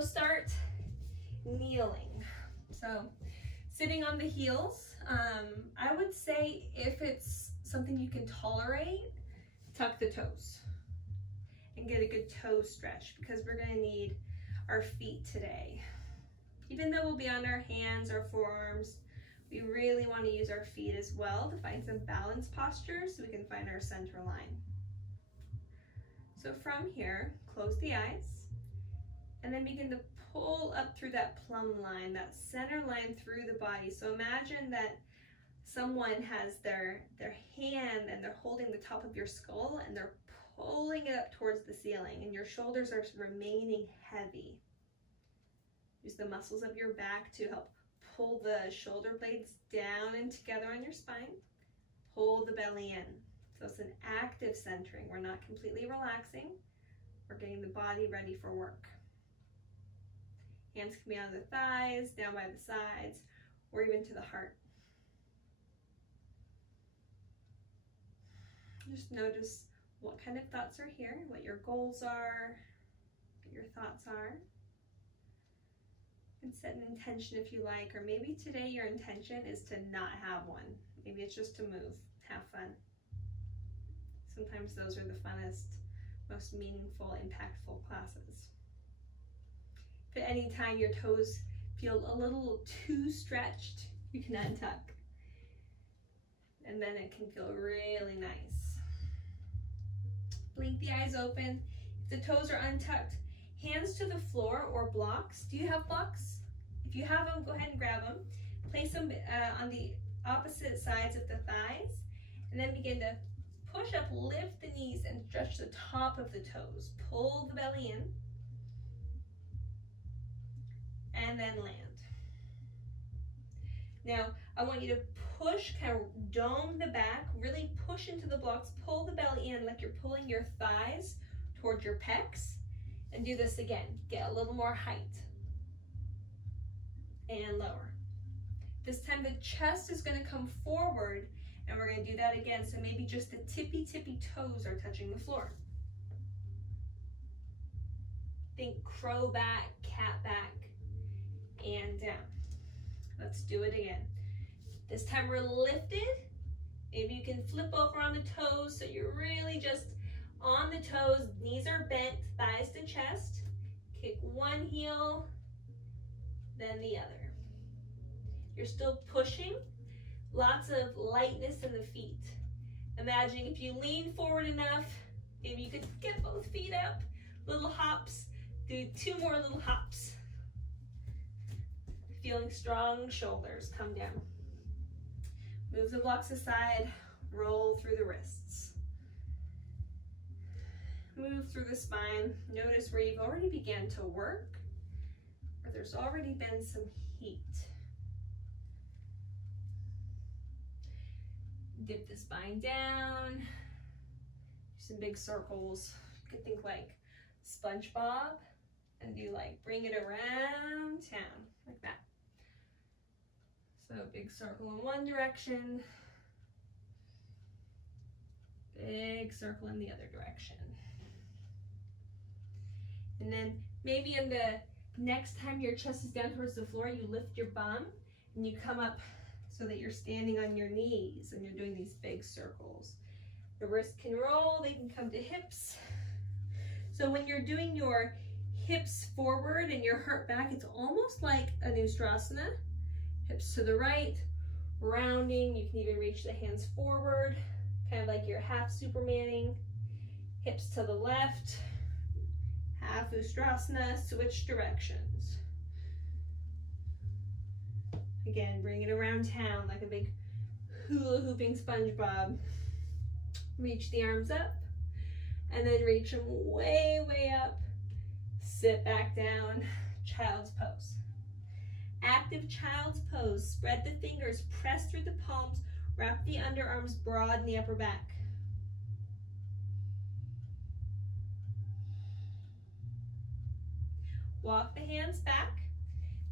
So start kneeling. So sitting on the heels, I would say if it's something you can tolerate, tuck the toes and get a good toe stretch, because we're gonna need our feet today. Even though we'll be on our hands or forearms, we really want to use our feet as well to find some balance posture so we can find our center line. So from here, close the eyes and then begin to pull up through that plumb line, that center line through the body. So imagine that someone has their hand and they're holding the top of your skull and they're pulling it up towards the ceiling, and your shoulders are remaining heavy. Use the muscles of your back to help pull the shoulder blades down and together on your spine. Pull the belly in. So it's an active centering. We're not completely relaxing. We're getting the body ready for work. Hands can be on the thighs, down by the sides, or even to the heart. Just notice what kind of thoughts are here, what your goals are, what your thoughts are. And set an intention if you like, or maybe today your intention is to not have one. Maybe it's just to move, have fun. Sometimes those are the funnest, most meaningful, impactful classes. If at any time your toes feel a little too stretched, you can untuck. And then it can feel really nice. Blink the eyes open. If the toes are untucked, hands to the floor or blocks. Do you have blocks? If you have them, go ahead and grab them. Place them on the opposite sides of the thighs, and then begin to push up, lift the knees, and stretch the top of the toes. Pull the belly in, and then land. Now, I want you to push, kind of dome the back, really push into the blocks, pull the belly in like you're pulling your thighs towards your pecs, and do this again. Get a little more height, and lower. This time the chest is gonna come forward, and we're gonna do that again, so maybe just the tippy toes are touching the floor. Think crow back, cat back, and down. Let's do it again. This time we're lifted. Maybe you can flip over on the toes so you're really just on the toes. Knees are bent, thighs to chest. Kick one heel, then the other. You're still pushing. Lots of lightness in the feet. Imagine if you lean forward enough, maybe you could get both feet up. Little hops. Do 2 more little hops. Feeling strong shoulders, come down. Move the blocks aside, roll through the wrists. Move through the spine. Notice where you've already began to work, or there's already been some heat. Dip the spine down. Do some big circles. You could think like SpongeBob and do like bring it around town, like that. So big circle in one direction, big circle in the other direction. And then maybe in the next time your chest is down towards the floor, you lift your bum and you come up so that you're standing on your knees and you're doing these big circles. The wrists can roll, they can come to hips. So when you're doing your hips forward and your heart back, it's almost like a Ustrasana. Hips to the right, rounding. You can even reach the hands forward, kind of like you're half Supermaning. Hips to the left, half Ustrasana, switch directions. Again, bring it around town like a big hula hooping SpongeBob. Reach the arms up, and then reach them way, way up. Sit back down, child's pose. Active child's pose. Spread the fingers, press through the palms, wrap the underarms broad in the upper back. Walk the hands back.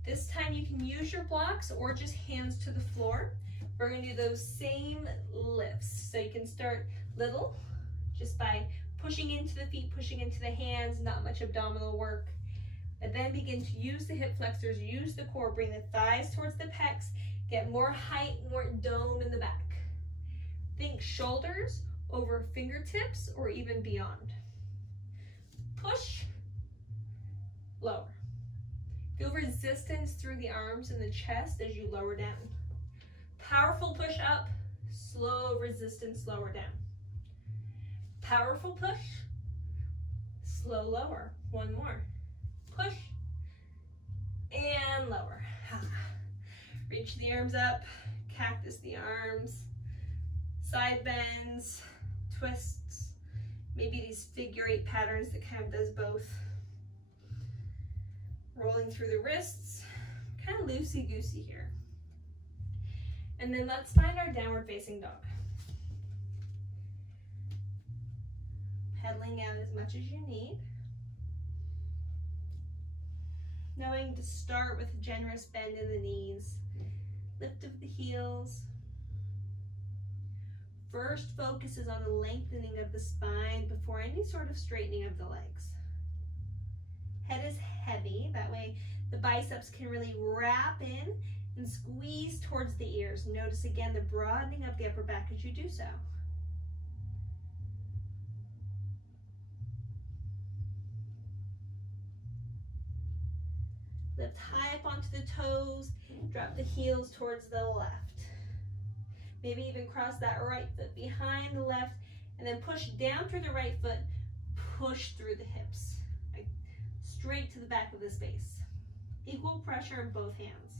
This time you can use your blocks or just hands to the floor. We're going to do those same lifts. So you can start little, just by pushing into the feet, pushing into the hands, not much abdominal work. And then begin to use the hip flexors, use the core, bring the thighs towards the pecs, get more height, more dome in the back. Think shoulders over fingertips or even beyond. Push, lower. Feel resistance through the arms and the chest as you lower down. Powerful push up, slow resistance, lower down. Powerful push, slow lower. One more. Push and lower. Reach the arms up, cactus the arms, side bends, twists, maybe these figure 8 patterns that kind of does both. Rolling through the wrists, kind of loosey-goosey here. And then let's find our downward facing dog. Pedaling out as much as you need. Knowing to start with a generous bend in the knees, lift of the heels. First focus is on the lengthening of the spine before any sort of straightening of the legs. Head is heavy, that way the biceps can really wrap in and squeeze towards the ears. Notice again the broadening of the upper back as you do so. Lift high up onto the toes, drop the heels towards the left. Maybe even cross that right foot behind the left and then push down through the right foot, push through the hips. Straight to the back of the space. Equal pressure in both hands.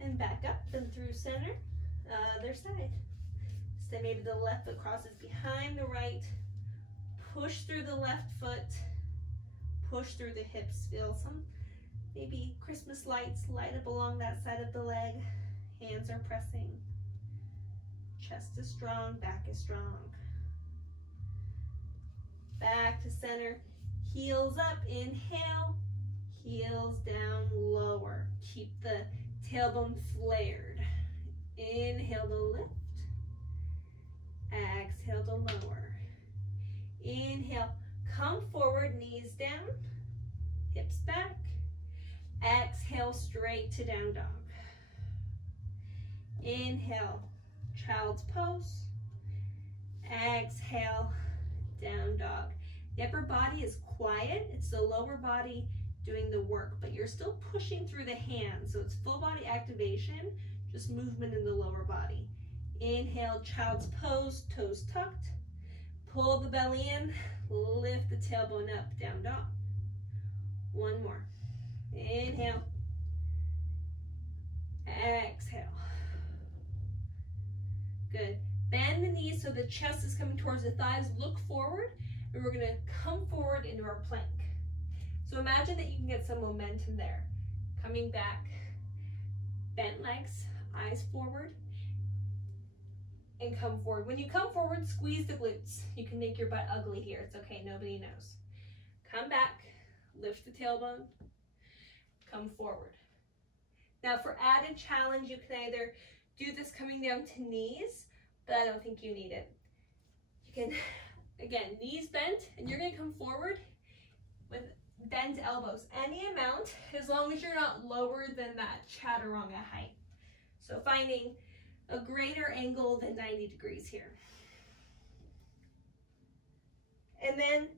And back up and through center, other side. So maybe the left foot crosses behind the right, push through the left foot, push through the hips. Feel some maybe Christmas lights light up along that side of the leg. Hands are pressing. Chest is strong, back is strong. Back to center, heels up, inhale, heels down, lower. Keep the tailbone flared. Inhale to lift, exhale to lower. Inhale, come forward, knees down, hips back. Exhale, straight to down dog. Inhale, child's pose. Exhale, down dog. The upper body is quiet. It's the lower body doing the work, but you're still pushing through the hands. So it's full body activation, just movement in the lower body. Inhale, child's pose, toes tucked. Pull the belly in, lift the tailbone up, down dog. One more. Inhale. Exhale. Good. Bend the knees so the chest is coming towards the thighs. Look forward, and we're going to come forward into our plank. So imagine that you can get some momentum there. Coming back, bent legs, eyes forward, and come forward. When you come forward, squeeze the glutes. You can make your butt ugly here. It's okay, nobody knows. Come back, lift the tailbone, come forward. Now for added challenge, you can either do this coming down to knees, but I don't think you need it. You can, again, knees bent, and you're gonna come forward with bent elbows. Any amount, as long as you're not lower than that chaturanga height. So finding a greater angle than 90 degrees here. And then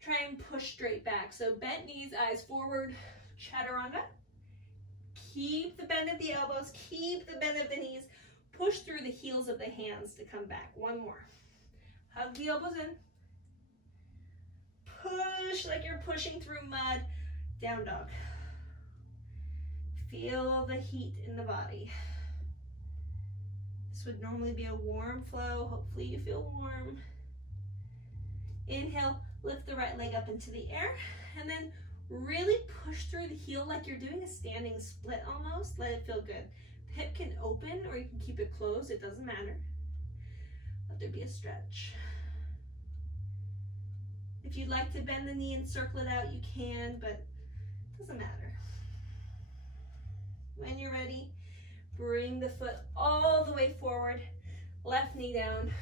try and push straight back. So bent knees, eyes forward, chaturanga. Keep the bend of the elbows, keep the bend of the knees. Push through the heels of the hands to come back. One more. Hug the elbows in. Push like you're pushing through mud. Down dog. Feel the heat in the body. This would normally be a warm flow. Hopefully you feel warm. Inhale, lift the right leg up into the air, and then really push through the heel like you're doing a standing split almost. Let it feel good. The hip can open or you can keep it closed. It doesn't matter. Let there be a stretch. If you'd like to bend the knee and circle it out, you can, but it doesn't matter. When you're ready, bring the foot all the way forward, left knee down.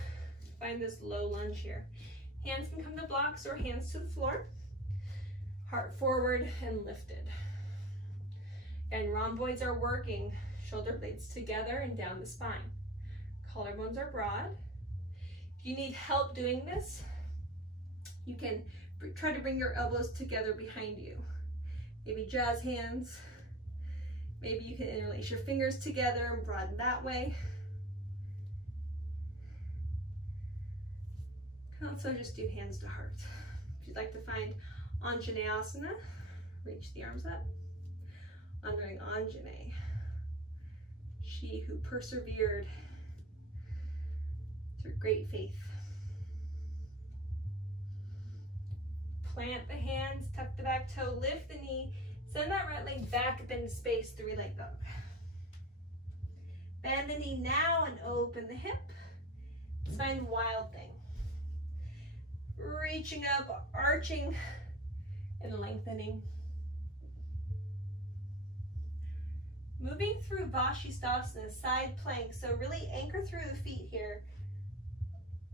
Find this low lunge here. Hands can come to blocks or hands to the floor. Heart forward and lifted. And rhomboids are working, shoulder blades together and down the spine. Collarbones are broad. If you need help doing this, you can try to bring your elbows together behind you. Maybe jazz hands. Maybe you can interlace your fingers together and broaden that way. You can also just do hands to heart. If you'd like to find Anjaneyasana, reach the arms up. Honoring Anjane, she who persevered through great faith. Plant the hands, tuck the back toe, lift the knee, send that right leg back up into space, three-leg dog. Bend the knee now and open the hip. Let's find wild thing. Reaching up, arching, and lengthening. Moving through Vashisthasana, side plank. So really anchor through the feet here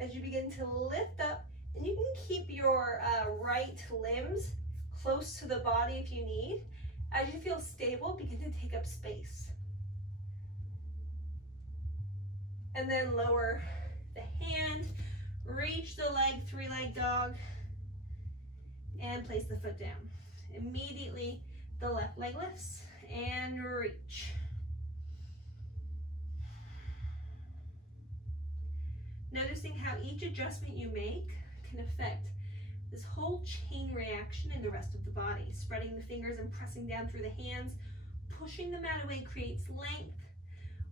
as you begin to lift up. And you can keep your right limbs close to the body if you need. As you feel stable, begin to take up space. And then lower the hand, reach the leg, three-leg dog, and place the foot down. Immediately, the left leg lifts and reach. Noticing how each adjustment you make can affect this whole chain reaction in the rest of the body. Spreading the fingers and pressing down through the hands, pushing the mat away creates length.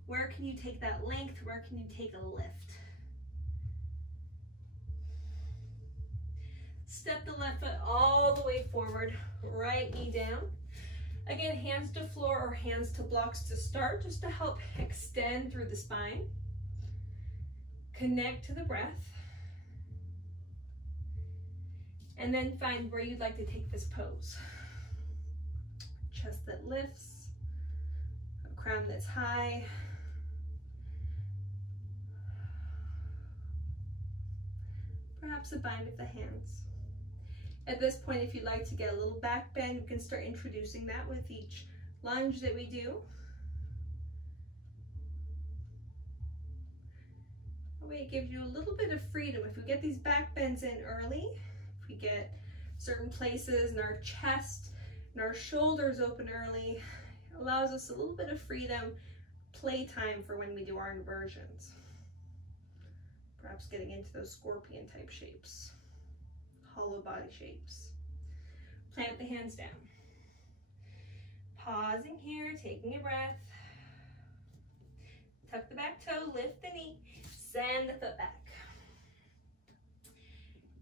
Where can you take that length? Where can you take a lift? Step the left foot all the way forward, right knee down. Again, hands to floor or hands to blocks to start, just to help extend through the spine. Connect to the breath. And then find where you'd like to take this pose. Chest that lifts, a crown that's high. Perhaps a bind of the hands. At this point, if you'd like to get a little back bend, you can start introducing that with each lunge that we do. That way it gives you a little bit of freedom. If we get these back bends in early, if we get certain places in our chest and our shoulders open early, it allows us a little bit of freedom, playtime for when we do our inversions. Perhaps getting into those scorpion type shapes. Hollow body shapes. Plant the hands down. Pausing here, taking a breath. Tuck the back toe, lift the knee, send the foot back.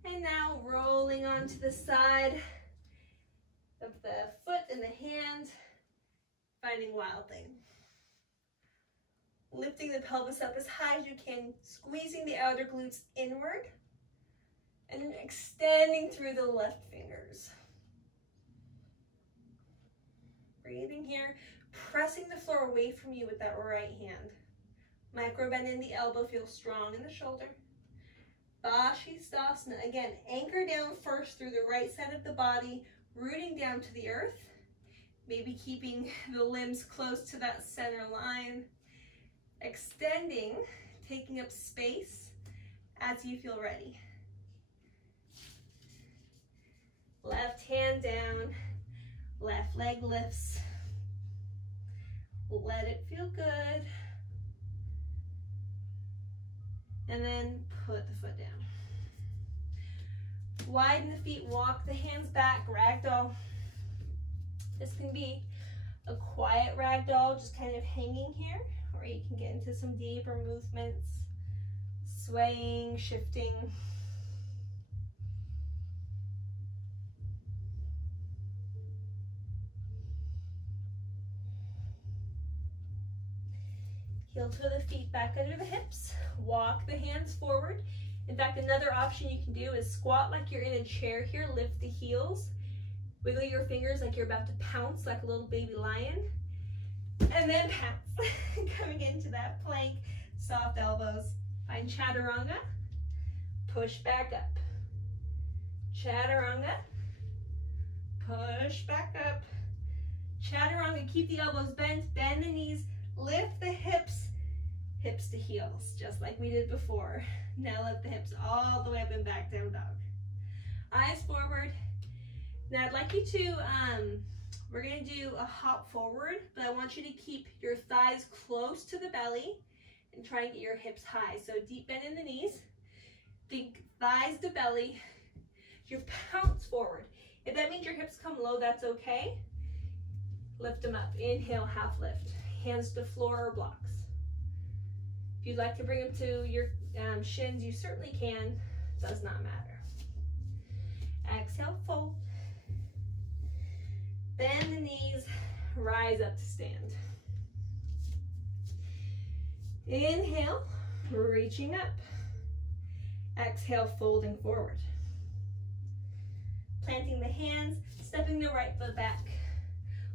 And now rolling onto the side of the foot and the hand, finding wild thing. Lifting the pelvis up as high as you can, squeezing the outer glutes inward, and extending through the left fingers. Breathing here, pressing the floor away from you with that right hand. Micro bend in the elbow, feel strong in the shoulder. Vashisthasana, again, anchor down first through the right side of the body, rooting down to the earth. Maybe keeping the limbs close to that center line. Extending, taking up space as you feel ready. Left hand down, left leg lifts. Let it feel good. And then put the foot down. Widen the feet, walk the hands back, ragdoll. This can be a quiet ragdoll, just kind of hanging here, or you can get into some deeper movements, swaying, shifting. Heel to the feet back under the hips. Walk the hands forward. In fact, another option you can do is squat like you're in a chair here. Lift the heels. Wiggle your fingers like you're about to pounce like a little baby lion. And then pounce. Coming into that plank. Soft elbows. Find chaturanga. Push back up. chaturanga. Push back up. Chaturanga, keep the elbows bent, bend the knees, lift the hips, hips to heels, just like we did before. Now lift the hips all the way up and back, down dog. Eyes forward. Now I'd like you to, we're gonna do a hop forward, but I want you to keep your thighs close to the belly and try and get your hips high. So deep bend in the knees, think thighs to belly, your pounce forward. If that means your hips come low, that's okay. Lift them up, inhale, half lift. Hands to floor or blocks. If you'd like to bring them to your shins, you certainly can, does not matter. Exhale, fold. Bend the knees, rise up to stand. Inhale, reaching up. Exhale, folding forward. Planting the hands, stepping the right foot back.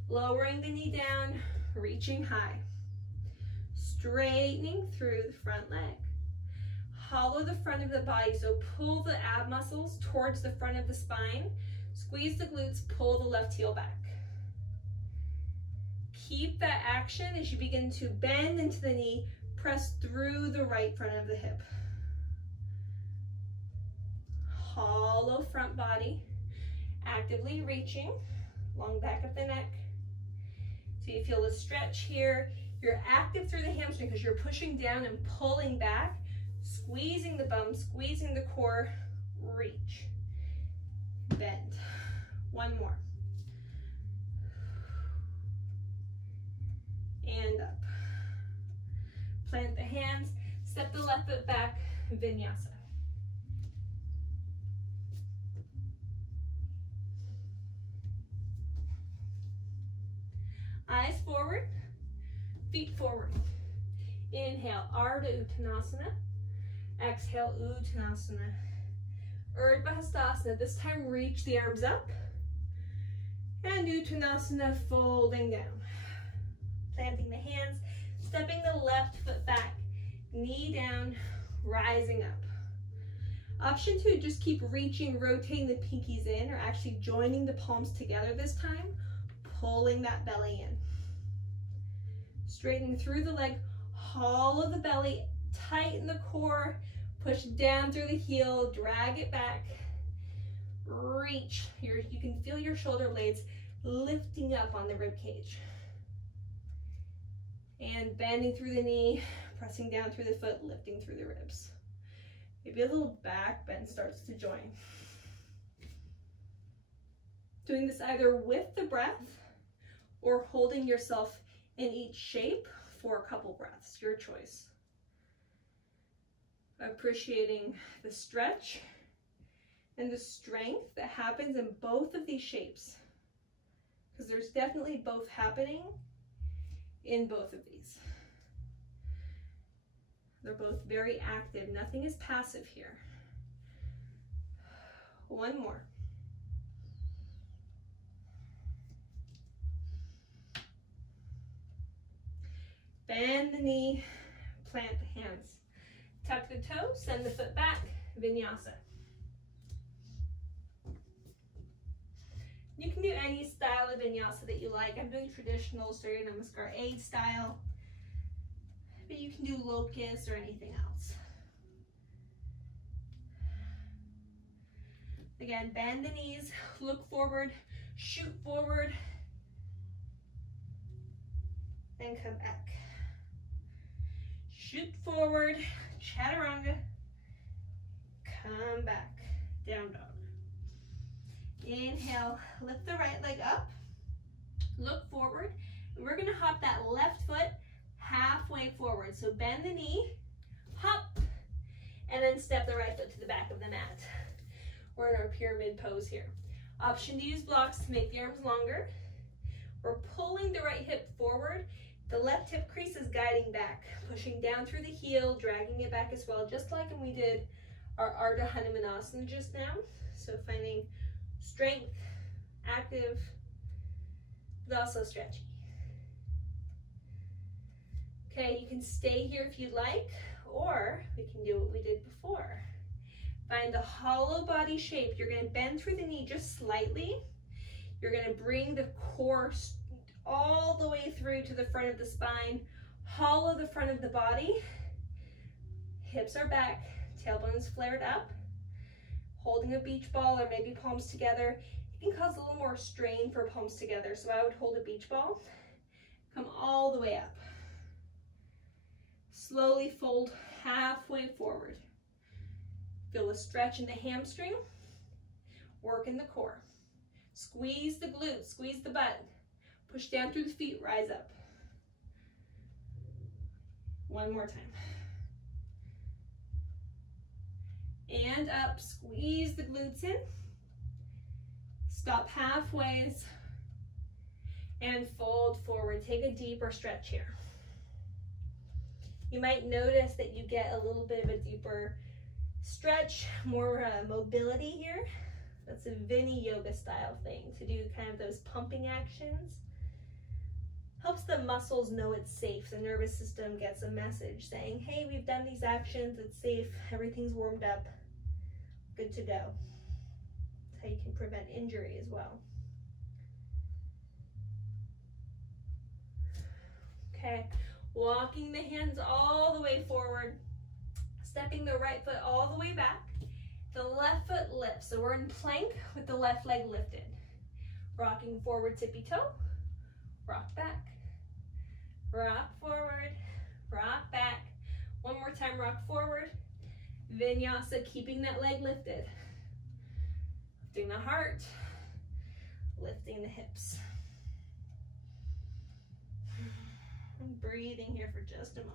Lowering the knee down, reaching high. Straightening through the front leg. Hollow the front of the body, so pull the ab muscles towards the front of the spine. Squeeze the glutes, pull the left heel back. Keep that action as you begin to bend into the knee, press through the right front of the hip. Hollow front body, actively reaching, long back of the neck. So you feel the stretch here. You're active through the hamstring because you're pushing down and pulling back, squeezing the bum, squeezing the core, reach, bend. One more. And up. Plant the hands, step the left foot back, vinyasa. Eyes forward, feet forward. Inhale, Ardha Uttanasana. Exhale, Uttanasana. Urdhva Hastasana. This time reach the arms up. And Uttanasana, folding down. Planting the hands, stepping the left foot back, knee down, rising up. Option 2, just keep reaching, rotating the pinkies in, or actually joining the palms together this time, pulling that belly in. Straightening through the leg, hollow the belly, tighten the core, push down through the heel, drag it back, reach. You can feel your shoulder blades lifting up on the rib cage. And bending through the knee, pressing down through the foot, lifting through the ribs. Maybe a little back bend starts to join. Doing this either with the breath or holding yourself in each shape for a couple breaths, your choice. Appreciating the stretch and the strength that happens in both of these shapes, because there's definitely both happening in both of these. They're both very active. Nothing is passive here. One more. Bend the knee, plant the hands. Tuck the toes, send the foot back, vinyasa. You can do any style of vinyasa that you like. I'm doing traditional Surya Namaskar 8 style, but you can do locust or anything else. Again, bend the knees, look forward, shoot forward, then come back. Shoot forward, chaturanga, come back, down dog. Inhale, lift the right leg up, look forward, and we're gonna hop that left foot halfway forward. So bend the knee, hop, and then step the right foot to the back of the mat. We're in our pyramid pose here. Option to use blocks to make the arms longer. We're pulling the right hip forward. The left hip crease is guiding back, pushing down through the heel, dragging it back as well, just like when we did our Ardha Hanumanasana just now. So finding strength, active, but also stretchy. Okay, you can stay here if you'd like, or we can do what we did before. Find the hollow body shape. You're going to bend through the knee just slightly. You're going to bring the core all the way through to the front of the spine. Hollow the front of the body. Hips are back. Tailbone's flared up. Holding a beach ball or maybe palms together. It can cause a little more strain for palms together. So I would hold a beach ball. Come all the way up. Slowly fold halfway forward. Feel a stretch in the hamstring. Work in the core. Squeeze the glutes, squeeze the butt. Push down through the feet, rise up. One more time. And up, squeeze the glutes in. Stop halfway and fold forward. Take a deeper stretch here. You might notice that you get a little bit of a deeper stretch, more mobility here. That's a Vinny yoga style thing, to do kind of those pumping actions. Helps the muscles know it's safe. The nervous system gets a message saying, hey, we've done these actions, it's safe, everything's warmed up, good to go. That's how you can prevent injury as well. Okay, walking the hands all the way forward, stepping the right foot all the way back. The left foot lifts, so we're in plank with the left leg lifted. Rocking forward, tippy toe, rock back, rock forward, rock back. One more time, rock forward. Vinyasa, keeping that leg lifted. Lifting the heart, lifting the hips. I'm breathing here for just a moment.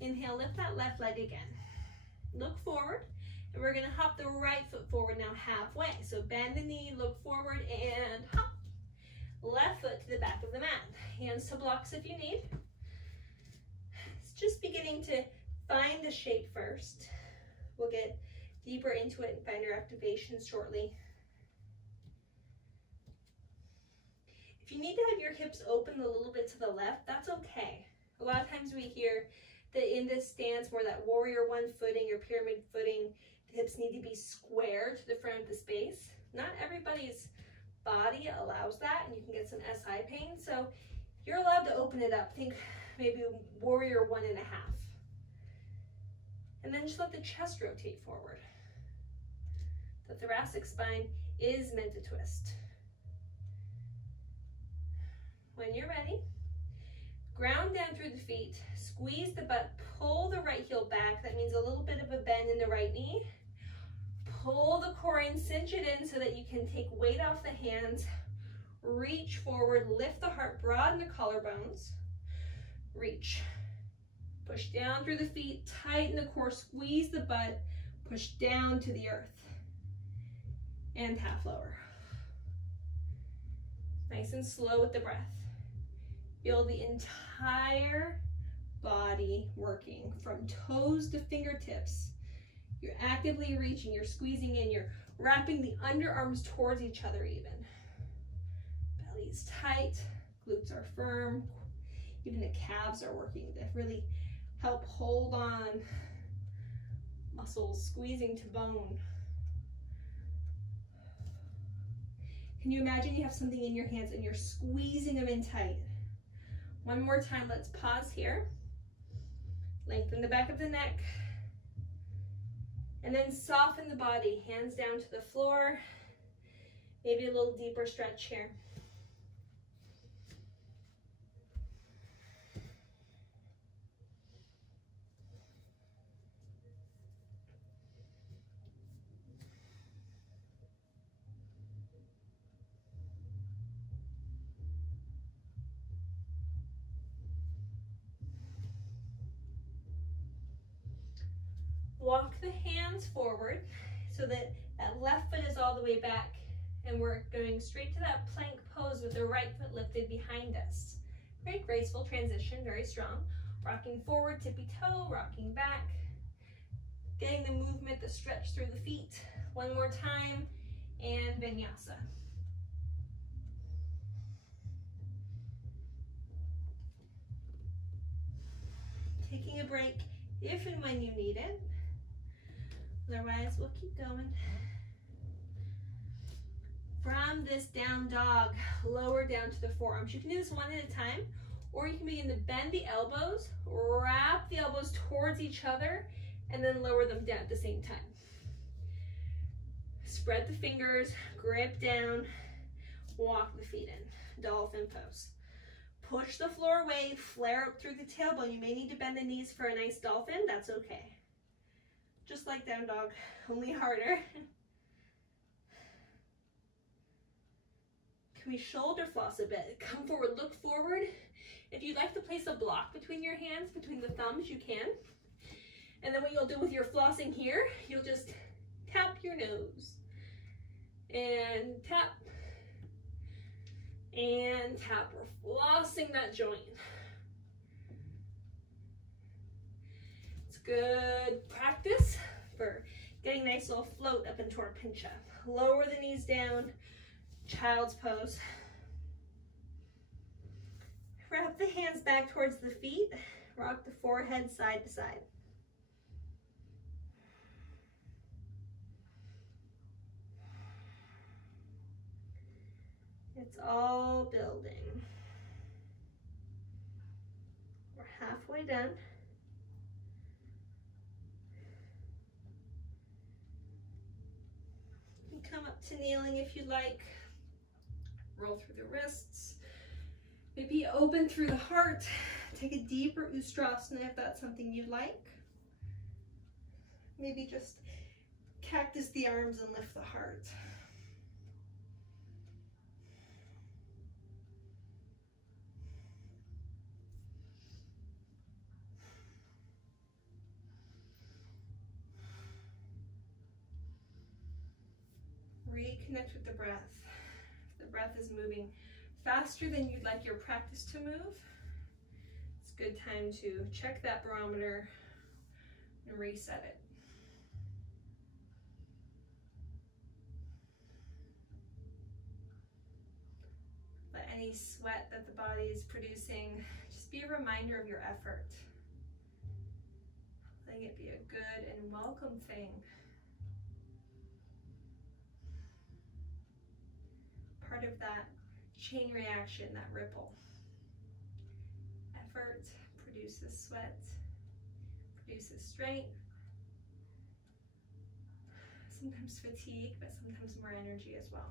Inhale, lift that left leg again. Look forward, and we're gonna hop the right foot forward now halfway. So bend the knee, look forward, and hop. Left foot to the back of the mat. Hands to blocks if you need. It's just beginning to find the shape first. We'll get deeper into it and find our activation shortly. If you need to have your hips open a little bit to the left, that's okay. A lot of times we hear that in this stance, more that warrior one footing or pyramid footing, the hips need to be square to the front of the space. Not everybody's body allows that, and you can get some SI pain. So you're allowed to open it up. Think maybe warrior 1.5. And then just let the chest rotate forward. The thoracic spine is meant to twist. When you're ready, ground down through the feet, squeeze the butt, pull the right heel back. That means a little bit of a bend in the right knee. Pull the core in, cinch it in so that you can take weight off the hands. Reach forward, lift the heart, broaden the collarbones. Reach. Push down through the feet, tighten the core, squeeze the butt, push down to the earth. And half lower. Nice and slow with the breath. Feel the entire body working from toes to fingertips. You're actively reaching, you're squeezing in, you're wrapping the underarms towards each other even. Belly's tight, glutes are firm, even the calves are working to really help hold on, muscles squeezing to bone. Can you imagine you have something in your hands and you're squeezing them in tight? One more time, let's pause here. Lengthen the back of the neck. And then soften the body, hands down to the floor. Maybe a little deeper stretch here. Walk the hands forward so that that left foot is all the way back, and we're going straight to that plank pose with the right foot lifted behind us. Very graceful transition, very strong. Rocking forward, tippy toe, rocking back. Getting the movement, the stretch through the feet. One more time, and vinyasa. taking a break if and when you need it. Otherwise, we'll keep going. From this down dog, lower down to the forearms. You can do this one at a time, or you can begin to bend the elbows, wrap the elbows towards each other, and then lower them down at the same time. Spread the fingers, grip down, walk the feet in, dolphin pose. Push the floor away, flare up through the tailbone. You may need to bend the knees for a nice dolphin, that's okay. Just like down dog, only harder. Can we shoulder floss a bit? Come forward, look forward. If you'd like to place a block between your hands, between the thumbs, you can. And then what you'll do with your flossing here, you'll just tap your nose. And tap. And tap. We're flossing that joint. It's good practice for getting a nice little float up into our pincha. Lower the knees down. Child's pose. Wrap the hands back towards the feet. Rock the forehead side to side. It's all building. We're halfway done. You can come up to kneeling if you like. Roll through the wrists. Maybe open through the heart. Take a deeper Ustrasana if that's something you like. Maybe just cactus the arms and lift the heart. Reconnect with the breath. If the breath is moving faster than you'd like your practice to move, it's a good time to check that barometer and reset it. Let any sweat that the body is producing just be a reminder of your effort. Letting it be a good and welcome thing. Part of that chain reaction, that ripple. Effort produces sweat, produces strength, sometimes fatigue, but sometimes more energy as well.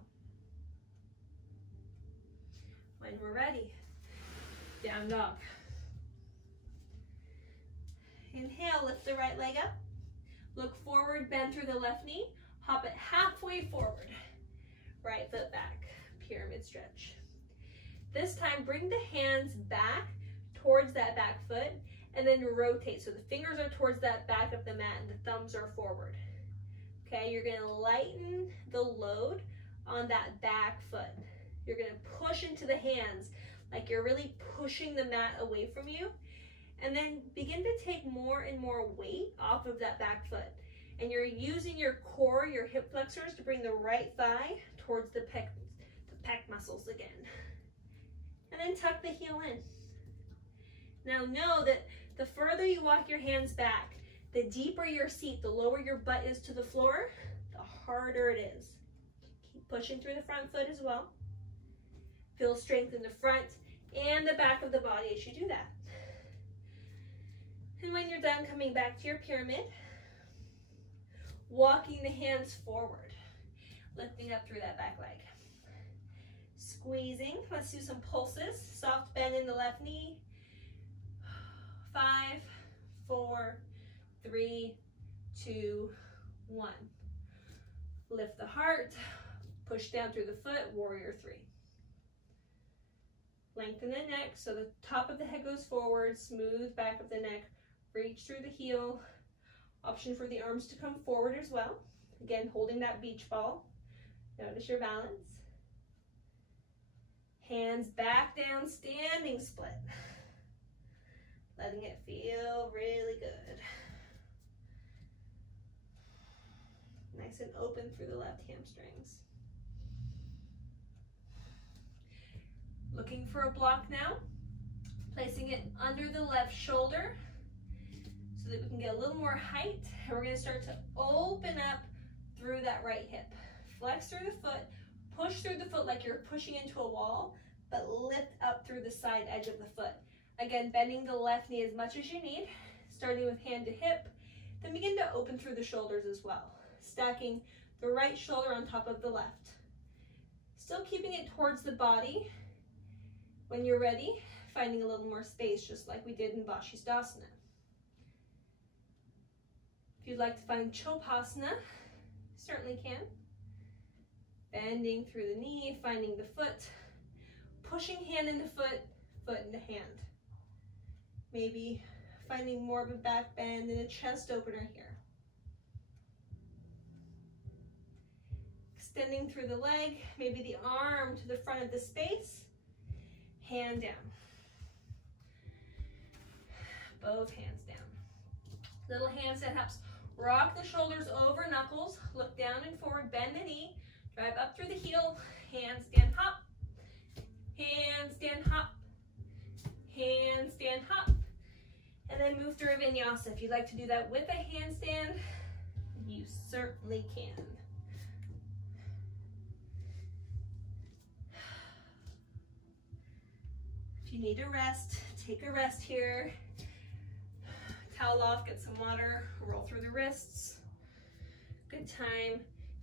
When we're ready, down dog. Inhale, lift the right leg up. Look forward, bend through the left knee. Hop it halfway forward. Right foot back, pyramid stretch. This time, bring the hands back towards that back foot and then rotate. So the fingers are towards that back of the mat and the thumbs are forward. Okay, you're gonna lighten the load on that back foot. You're gonna push into the hands like you're really pushing the mat away from you, and then begin to take more and more weight off of that back foot. And you're using your core, your hip flexors, to bring the right thigh towards the pec muscles again. And then tuck the heel in. Now know that the further you walk your hands back, the deeper your seat, the lower your butt is to the floor, the harder it is. Keep pushing through the front foot as well. Feel strength in the front and the back of the body as you do that. And when you're done, coming back to your pyramid, walking the hands forward, lifting up through that back leg. Squeezing, let's do some pulses. Soft bend in the left knee. 5, 4, 3, 2, 1. Lift the heart, push down through the foot, warrior 3. Lengthen the neck so the top of the head goes forward, smooth back of the neck, reach through the heel. Option for the arms to come forward as well. Again, holding that beach ball. Notice your balance. Hands back down, standing split. Letting it feel really good. Nice and open through the left hamstrings. Looking for a block now. Placing it under the left shoulder. so that we can get a little more height. And we're gonna start to open up through that right hip. Flex through the foot, push through the foot like you're pushing into a wall, but lift up through the side edge of the foot. Again, bending the left knee as much as you need, starting with hand to hip, then begin to open through the shoulders as well, stacking the right shoulder on top of the left. Still keeping it towards the body. When you're ready, finding a little more space, just like we did in Vashisthasana. If you'd like to find Chopasana, certainly can. Bending through the knee, finding the foot, pushing hand into foot, foot into hand. Maybe finding more of a back bend and a chest opener here. Extending through the leg, maybe the arm to the front of the space, hand down. Both hands down. Little handstand helps. Rock the shoulders over knuckles, look down and forward, bend the knee, drive up through the heel, handstand hop, handstand hop, handstand hop, and then move through a vinyasa. If you'd like to do that with a handstand, you certainly can. If you need a rest, take a rest here. Towel off, get some water, roll through the wrists. Good time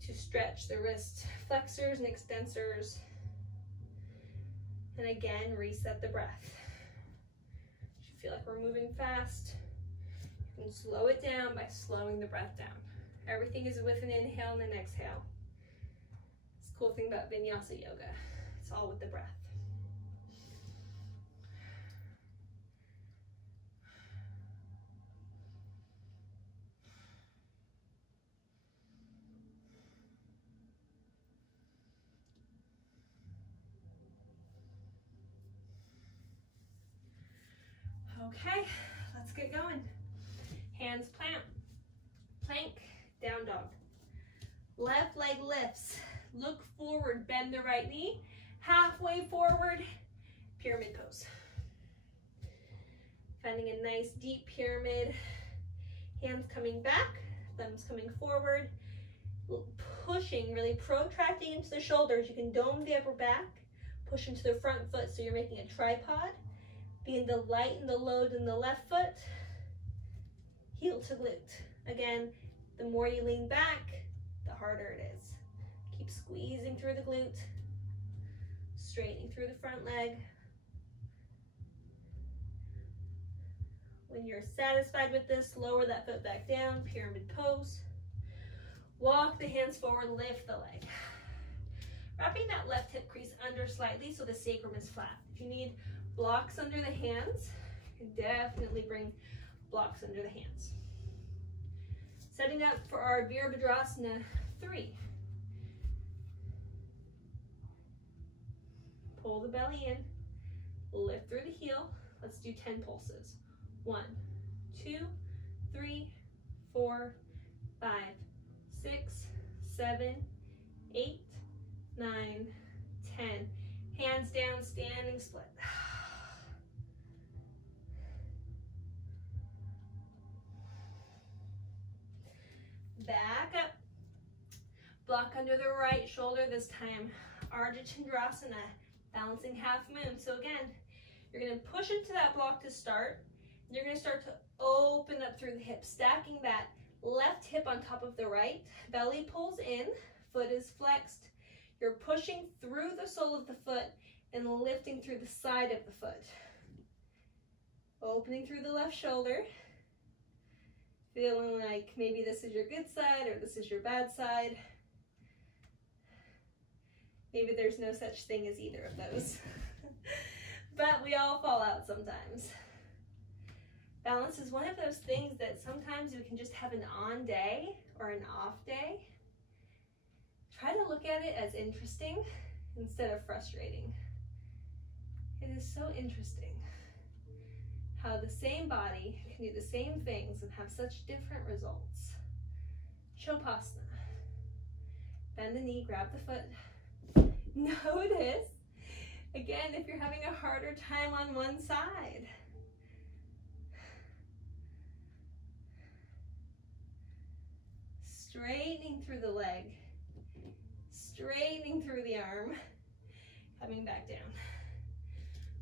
to stretch the wrist flexors and extensors. And again, reset the breath. If you feel like we're moving fast, you can slow it down by slowing the breath down. Everything is with an inhale and an exhale. It's the cool thing about Vinyasa yoga. It's all with the breath. Okay, let's get going. Hands plant, plank, down dog. Left leg lifts, look forward, bend the right knee, halfway forward, pyramid pose. Finding a nice deep pyramid, hands coming back, thumbs coming forward, pushing, really protracting into the shoulders. You can dome the upper back, push into the front foot so you're making a tripod. Begin to lighten the load in the left foot, heel to glute. Again, the more you lean back, the harder it is. Keep squeezing through the glute, straightening through the front leg. When you're satisfied with this, lower that foot back down, pyramid pose. Walk the hands forward, lift the leg. Wrapping that left hip crease under slightly so the sacrum is flat. If you need blocks under the hands, you can definitely bring blocks under the hands. Setting up for our Virabhadrasana 3. Pull the belly in, lift through the heel. Let's do 10 pulses. 1, 2, 3, 4, 5, 6, 7, 8, 9, 10. Hands down, standing split. Back up. Block under the right shoulder this time. Ardha Chandrasana, balancing half moon. So again, you're going to push into that block to start. You're going to start to open up through the hips, stacking that left hip on top of the right. Belly pulls in, foot is flexed. You're pushing through the sole of the foot and lifting through the side of the foot. Opening through the left shoulder. Feeling like maybe this is your good side or this is your bad side. Maybe there's no such thing as either of those. But we all fall out sometimes. Balance is one of those things that sometimes we can just have an on day or an off day. Try to look at it as interesting instead of frustrating. It is so interesting how the same body can do the same things and have such different results. Chopasana. Bend the knee, grab the foot. Notice, again, if you're having a harder time on one side. straightening through the leg, straightening through the arm, coming back down,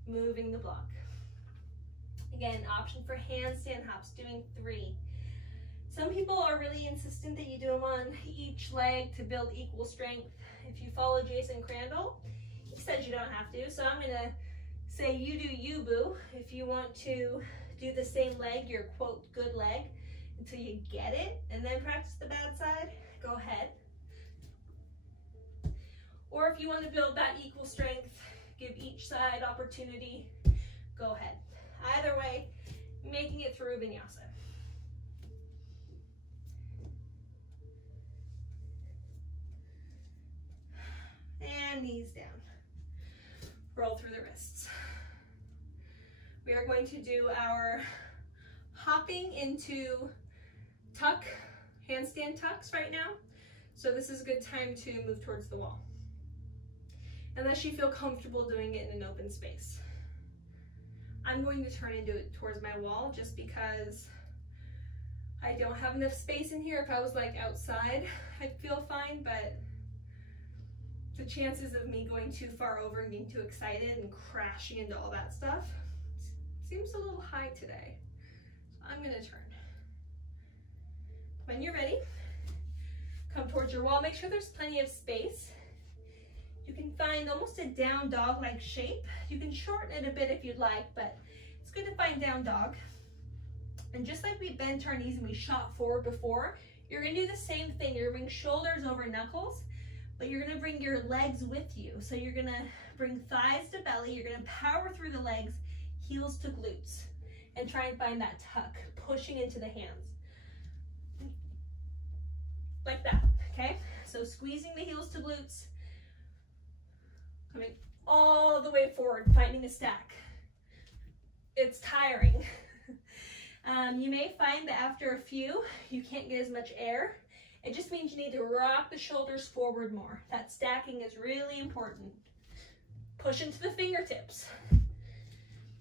moving the block. Again, option for handstand hops, doing 3. Some people are really insistent that you do them on each leg to build equal strength. If you follow Jason Crandall, he says you don't have to, so I'm gonna say you do you, boo. If you want to do the same leg, your quote good leg, until you get it, and then practice the bad side, go ahead. Or if you want to build that equal strength, give each side opportunity, go ahead. Either way, making it through vinyasa. And knees down. Roll through the wrists. We are going to do our hopping into tuck, handstand tucks right now. So this is a good time to move towards the wall, unless you feel comfortable doing it in an open space. I'm going to turn and do it towards my wall just because I don't have enough space in here. If I was like outside, I'd feel fine, but the chances of me going too far over and getting too excited and crashing into all that stuff seems a little high today. So I'm gonna turn. When you're ready, come towards your wall. Make sure there's plenty of space. You can find almost a down dog-like shape. You can shorten it a bit if you'd like, but it's good to find down dog. And just like we bent our knees and we shot forward before, you're gonna do the same thing. You're gonna bring shoulders over knuckles, but you're gonna bring your legs with you. So you're gonna bring thighs to belly, you're gonna power through the legs, heels to glutes, and try and find that tuck, pushing into the hands. Like that, okay? So squeezing the heels to glutes, coming all the way forward, finding a stack. It's tiring. You may find that after a few, you can't get as much air. It just means you need to rock the shoulders forward more. That stacking is really important. Push into the fingertips.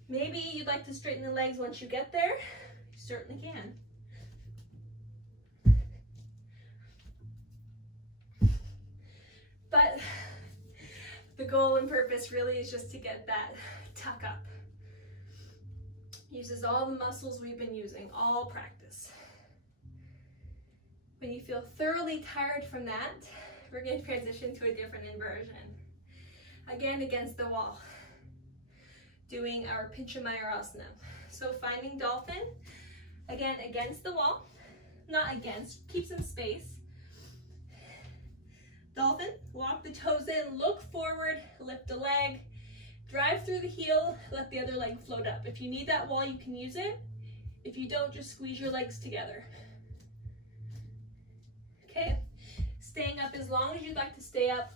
Maybe you'd like to straighten the legs once you get there. You certainly can. But the goal and purpose really is just to get that tuck up. Uses all the muscles we've been using, all practice. When you feel thoroughly tired from that, we're going to transition to a different inversion. Again, against the wall. Doing our Pinchamayurasana. So finding dolphin, again, against the wall. Not against, keep some space. Dolphin, walk the toes in, look forward, lift a leg, drive through the heel, let the other leg float up. If you need that wall, you can use it. If you don't, just squeeze your legs together. Okay, staying up as long as you'd like to stay up,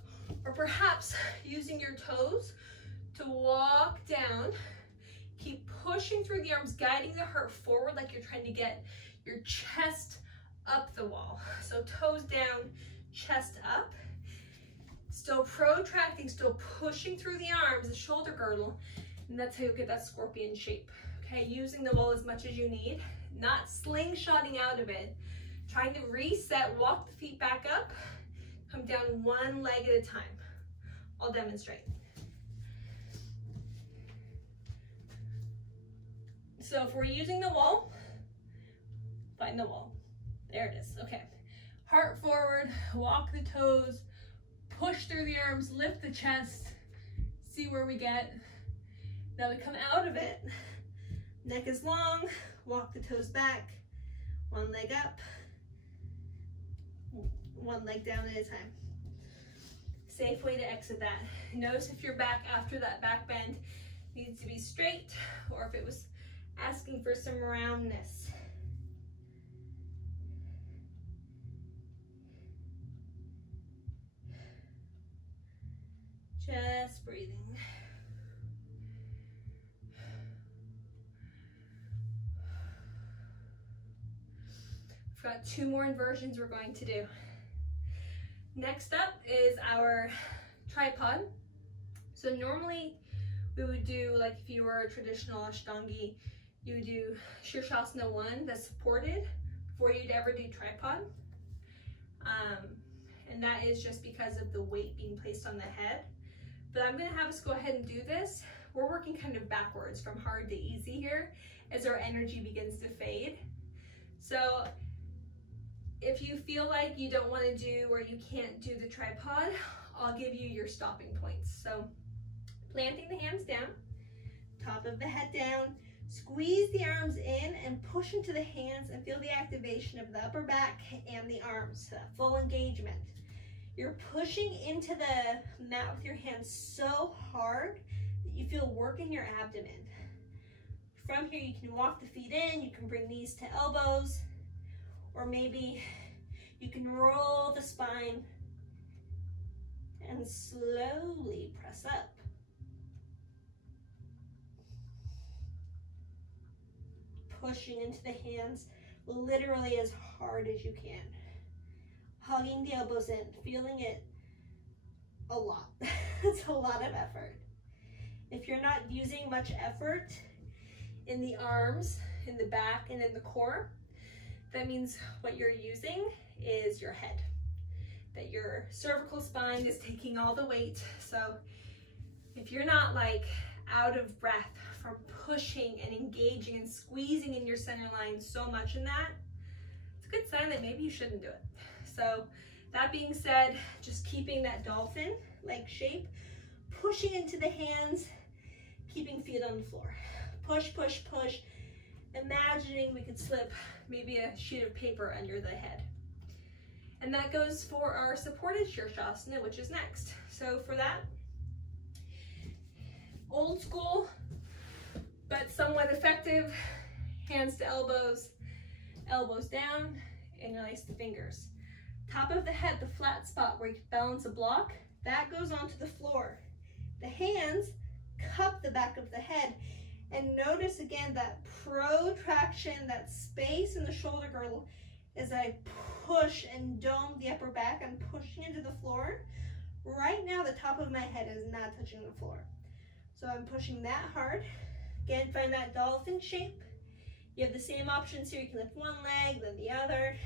or perhaps using your toes to walk down. Keep pushing through the arms, guiding the heart forward like you're trying to get your chest up the wall. So toes down, chest up. Still protracting, still pushing through the arms, the shoulder girdle, and that's how you'll get that scorpion shape. Okay, using the wall as much as you need, not slingshotting out of it. Trying to reset, walk the feet back up, come down one leg at a time. I'll demonstrate. So if we're using the wall, find the wall. There it is, okay. Heart forward, walk the toes, push through the arms, lift the chest, see where we get. Now we come out of it, neck is long, walk the toes back, one leg up, one leg down at a time. Safe way to exit that. Notice if your back after that back bend needs to be straight, or if it was asking for some roundness. Just breathing. We've got 2 more inversions we're going to do. Next up is our tripod. So normally we would do, like if you were a traditional Ashtangi, you would do Shirshasana 1 that's supported before you'd ever do tripod. And that is just because of the weight being placed on the head. But I'm gonna have us go ahead and do this. We're working kind of backwards from hard to easy here as our energy begins to fade. So if you feel like you don't want to do or you can't do the tripod, I'll give you your stopping points. So planting the hands down, top of the head down, squeeze the arms in and push into the hands and feel the activation of the upper back and the arms, full engagement. You're pushing into the mat with your hands so hard that you feel work in your abdomen. From here, you can walk the feet in, you can bring knees to elbows, or maybe you can roll the spine and slowly press up. Pushing into the hands literally as hard as you can. Hugging the elbows in, feeling it a lot. It's a lot of effort. If you're not using much effort in the arms, in the back, and in the core, that means what you're using is your head. That your cervical spine is taking all the weight. So if you're not like out of breath from pushing and engaging and squeezing in your center line so much in that, it's a good sign that maybe you shouldn't do it. So that being said, just keeping that dolphin leg shape, pushing into the hands, keeping feet on the floor. Push, push, push. Imagining we could slip maybe a sheet of paper under the head. And that goes for our supported Shirshasana, which is next. So for that, old school, but somewhat effective, hands to elbows, elbows down, interlace the fingers. Top of the head, the flat spot where you can balance a block, that goes onto the floor. The hands cup the back of the head, and notice again that protraction, that space in the shoulder girdle as I push and dome the upper back. I'm pushing into the floor. Right now, the top of my head is not touching the floor. So I'm pushing that hard. Again, find that dolphin shape. You have the same options here. You can lift one leg, then the other.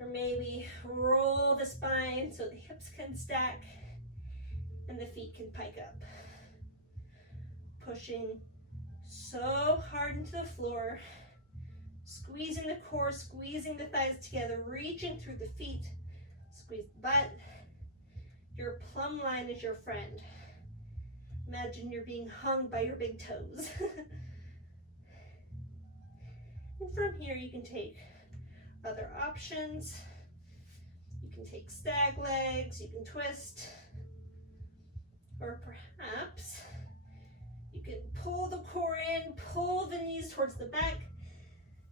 Or maybe roll the spine so the hips can stack and the feet can pike up. Pushing so hard into the floor, squeezing the core, squeezing the thighs together, reaching through the feet, squeeze the butt. Your plumb line is your friend. Imagine you're being hung by your big toes. And from here you can take other options. You can take stag legs, you can twist, or perhaps you can pull the core in, pull the knees towards the back.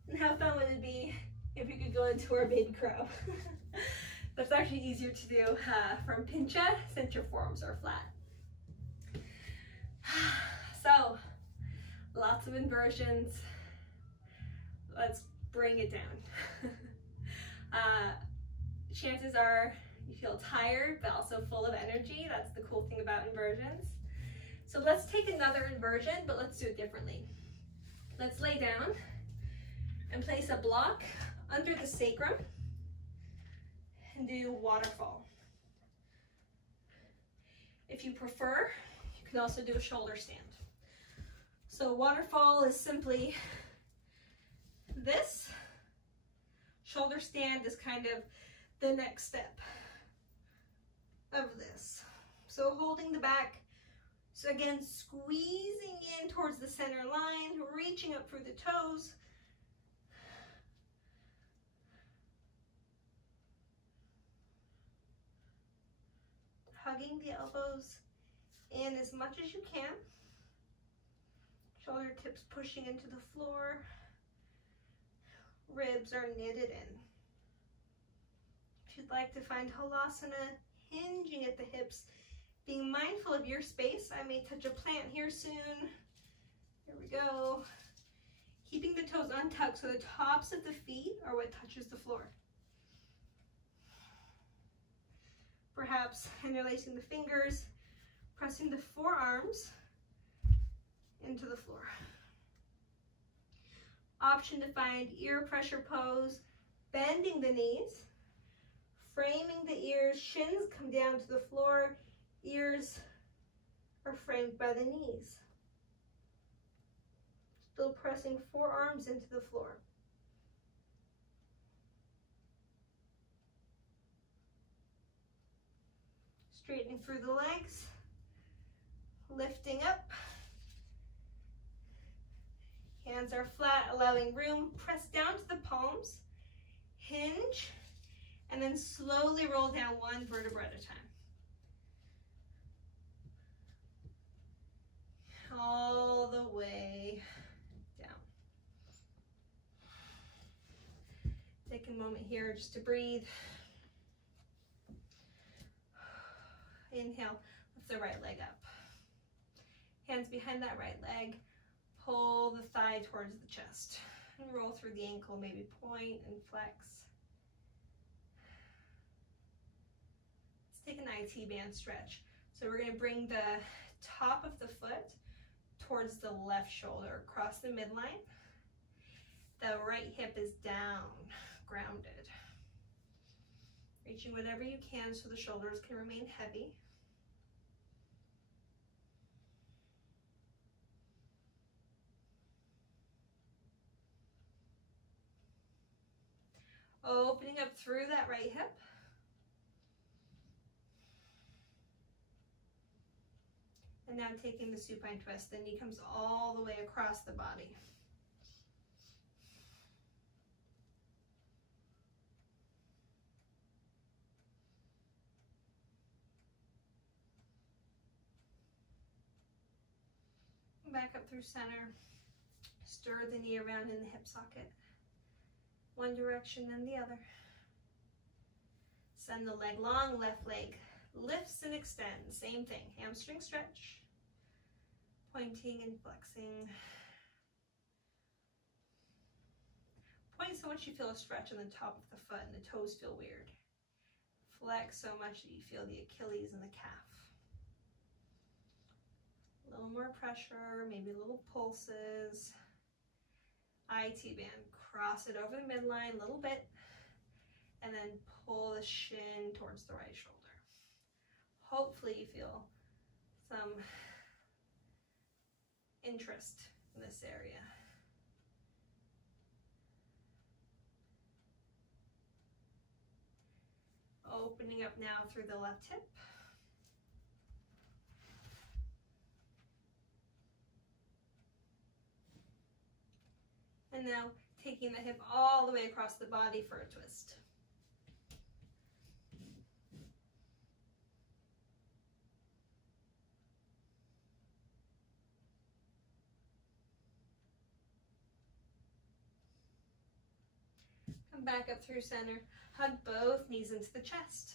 And how fun would it be if you could go into our baby crow? That's actually easier to do from pincha since your forearms are flat. So, lots of inversions. Let's bring it down. Chances are you feel tired, but also full of energy. That's the cool thing about inversions. So let's take another inversion, but let's do it differently. Let's lay down and place a block under the sacrum and do waterfall. If you prefer, you can also do a shoulder stand. So waterfall is simply this. Shoulder stand is kind of the next step of this. So holding the back, so again, squeezing in towards the center line, reaching up through the toes. Hugging the elbows in as much as you can. Shoulder tips pushing into the floor. Ribs are knitted in. If you'd like to find Halasana, hinging at the hips, being mindful of your space. I may touch a plant here soon. Here we go. Keeping the toes untucked so the tops of the feet are what touches the floor. Perhaps interlacing the fingers, pressing the forearms into the floor. Option to find ear pressure pose, bending the knees, framing the ears, shins come down to the floor, ears are framed by the knees. Still pressing forearms into the floor. Straightening through the legs, lifting up. Hands are flat, allowing room. Press down to the palms, hinge, and then slowly roll down one vertebra at a time. All the way down. Take a moment here just to breathe. Inhale, lift the right leg up. Hands behind that right leg. Pull the thigh towards the chest and roll through the ankle, maybe point and flex. Let's take an IT band stretch. So we're going to bring the top of the foot towards the left shoulder, across the midline. The right hip is down, grounded. Reaching whatever you can so the shoulders can remain heavy. Opening up through that right hip. And now taking the supine twist. The knee comes all the way across the body. Back up through center. Stir the knee around in the hip socket. One direction and the other. Send the leg long, left leg lifts and extends. Same thing, hamstring stretch. Pointing and flexing. Point so much you feel a stretch on the top of the foot and the toes feel weird. Flex so much that you feel the Achilles and the calf. A little more pressure, maybe little pulses. IT band, cross it over the midline a little bit, and then pull the shin towards the right shoulder. Hopefully you feel some interest in this area. Opening up now through the left hip. And now taking the hip all the way across the body for a twist. Come back up through center. Hug both knees into the chest.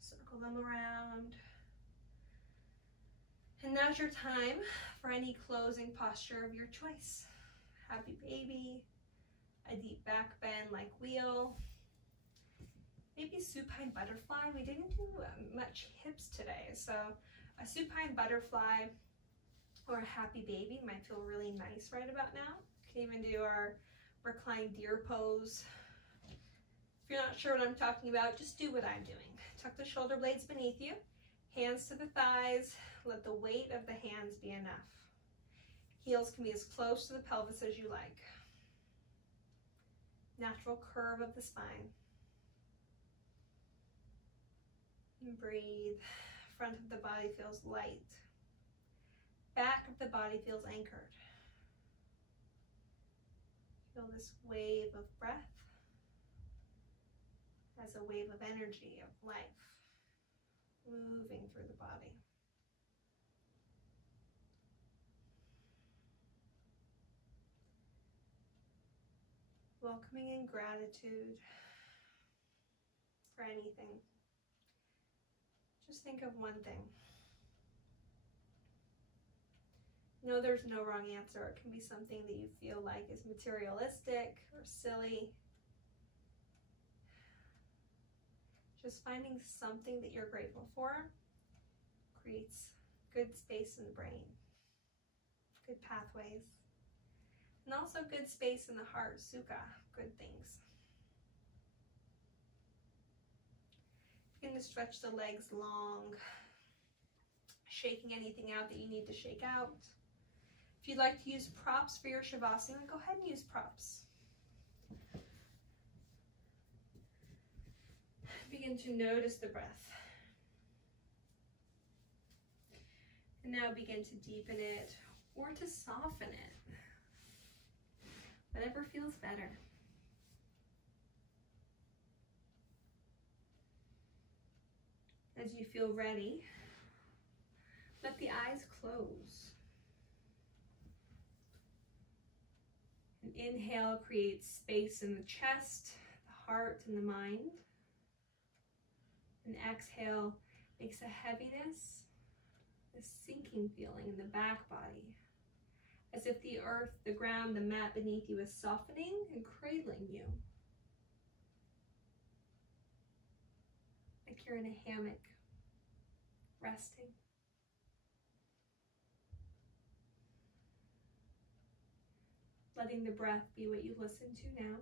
Circle them around. And now's your time for any closing posture of your choice. Happy baby, a deep back bend like wheel, maybe supine butterfly. We didn't do much hips today, so a supine butterfly or a happy baby might feel really nice right about now. You can even do our reclined deer pose. If you're not sure what I'm talking about, just do what I'm doing. Tuck the shoulder blades beneath you, hands to the thighs. Let the weight of the hands be enough. Heels can be as close to the pelvis as you like. Natural curve of the spine. And breathe. Front of the body feels light. Back of the body feels anchored. Feel this wave of breath as a wave of energy, of life, moving through the body. Welcoming in gratitude for anything. Just think of one thing. No, there's no wrong answer. It can be something that you feel like is materialistic or silly. Just finding something that you're grateful for creates good space in the brain, good pathways. And also good space in the heart, sukha, good things. looking to stretch the legs long, shaking anything out that you need to shake out. If you'd like to use props for your Shavasana, go ahead and use props. Begin to notice the breath. And now begin to deepen it or to soften it. Whatever feels better. As you feel ready, let the eyes close. An inhale creates space in the chest, the heart, and the mind. An exhale makes a heaviness, a sinking feeling in the back body, as if the earth, the ground, the mat beneath you is softening and cradling you. Like you're in a hammock, resting. Letting the breath be what you listen to now,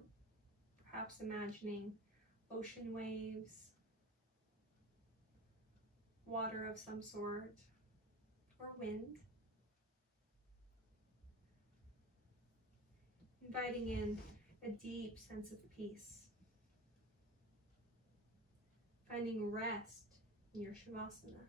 perhaps imagining ocean waves, water of some sort, or wind. Inviting in a deep sense of peace. Finding rest in your Shavasana.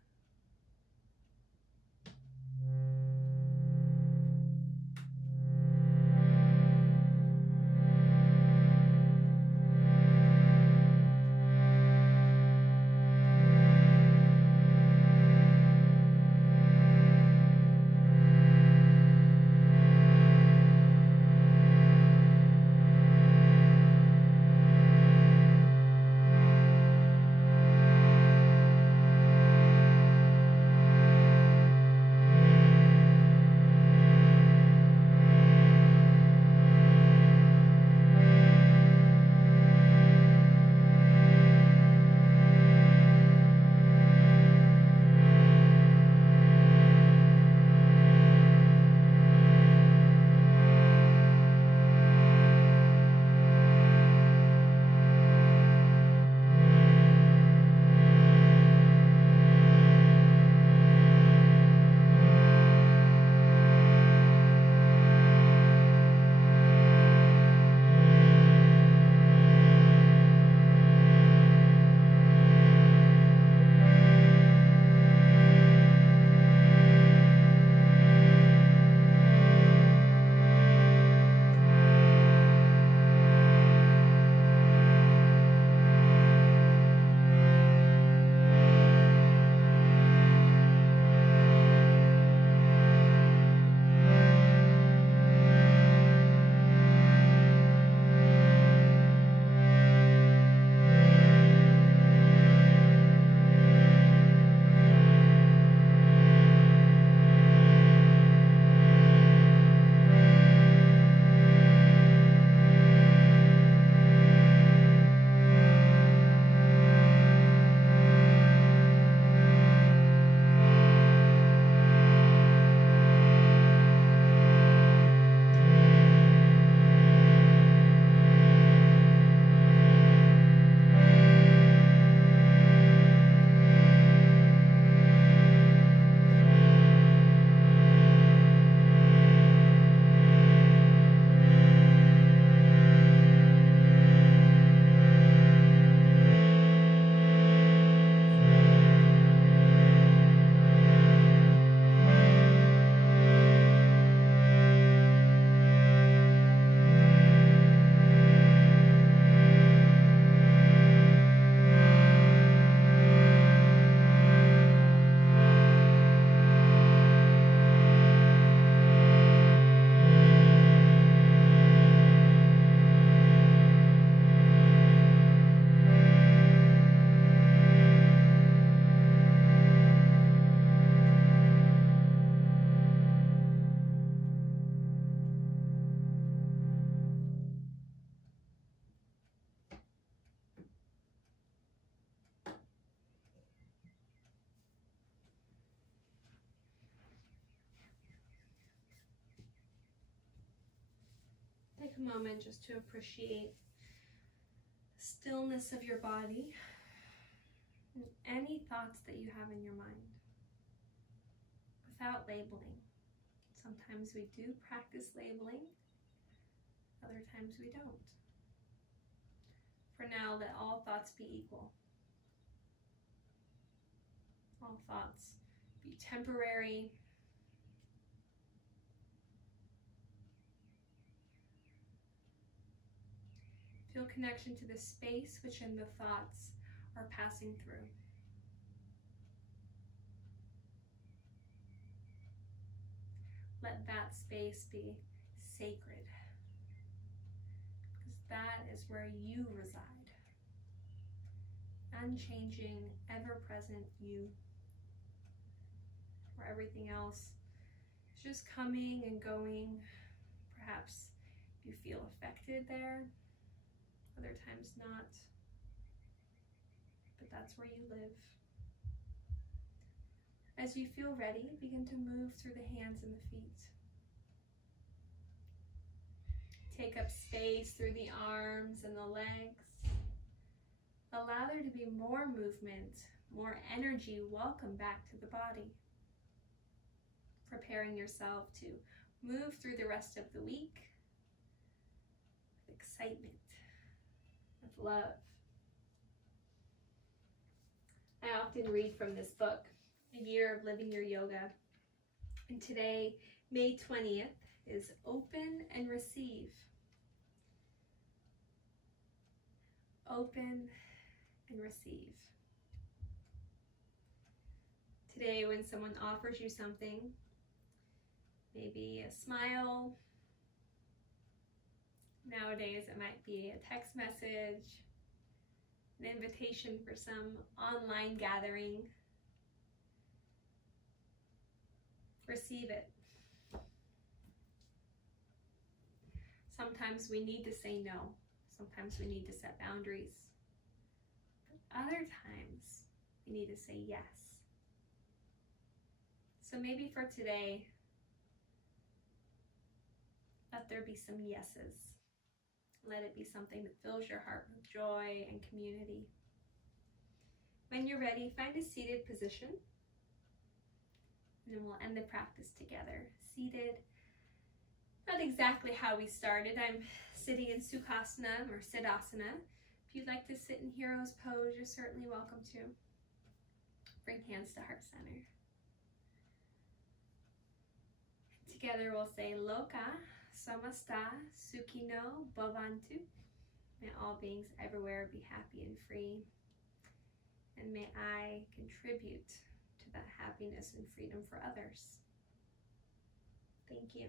Take a moment just to appreciate the stillness of your body. And any thoughts that you have in your mind without labeling. Sometimes we do practice labeling, other times we don't. For now, let all thoughts be equal. All thoughts be temporary. Feel connection to the space within the thoughts are passing through. Let that space be sacred, because that is where you reside. Unchanging, ever-present you, where everything else is just coming and going. Perhaps you feel affected there, other times not, but that's where you live. As you feel ready, begin to move through the hands and the feet. Take up space through the arms and the legs. Allow there to be more movement, more energy. Welcome back to the body. Preparing yourself to move through the rest of the week with excitement, with love. I often read from this book, A Year of Living Your Yoga. And today, May 20th, is Open and Receive. Open and receive. Today, when someone offers you something, maybe a smile, nowadays it might be a text message, an invitation for some online gathering, receive it. Sometimes we need to say no. Sometimes we need to set boundaries. But other times we need to say yes. So maybe for today, let there be some yeses. Let it be something that fills your heart with joy and community. When you're ready, find a seated position. And then we'll end the practice together. Seated. Not exactly how we started. I'm sitting in Sukhasana or Siddhasana. If you'd like to sit in Hero's Pose, you're certainly welcome to. Bring hands to heart center. Together we'll say Loka Samasta Sukhino Bhavantu. May all beings everywhere be happy and free. And may I contribute to that happiness and freedom for others. Thank you.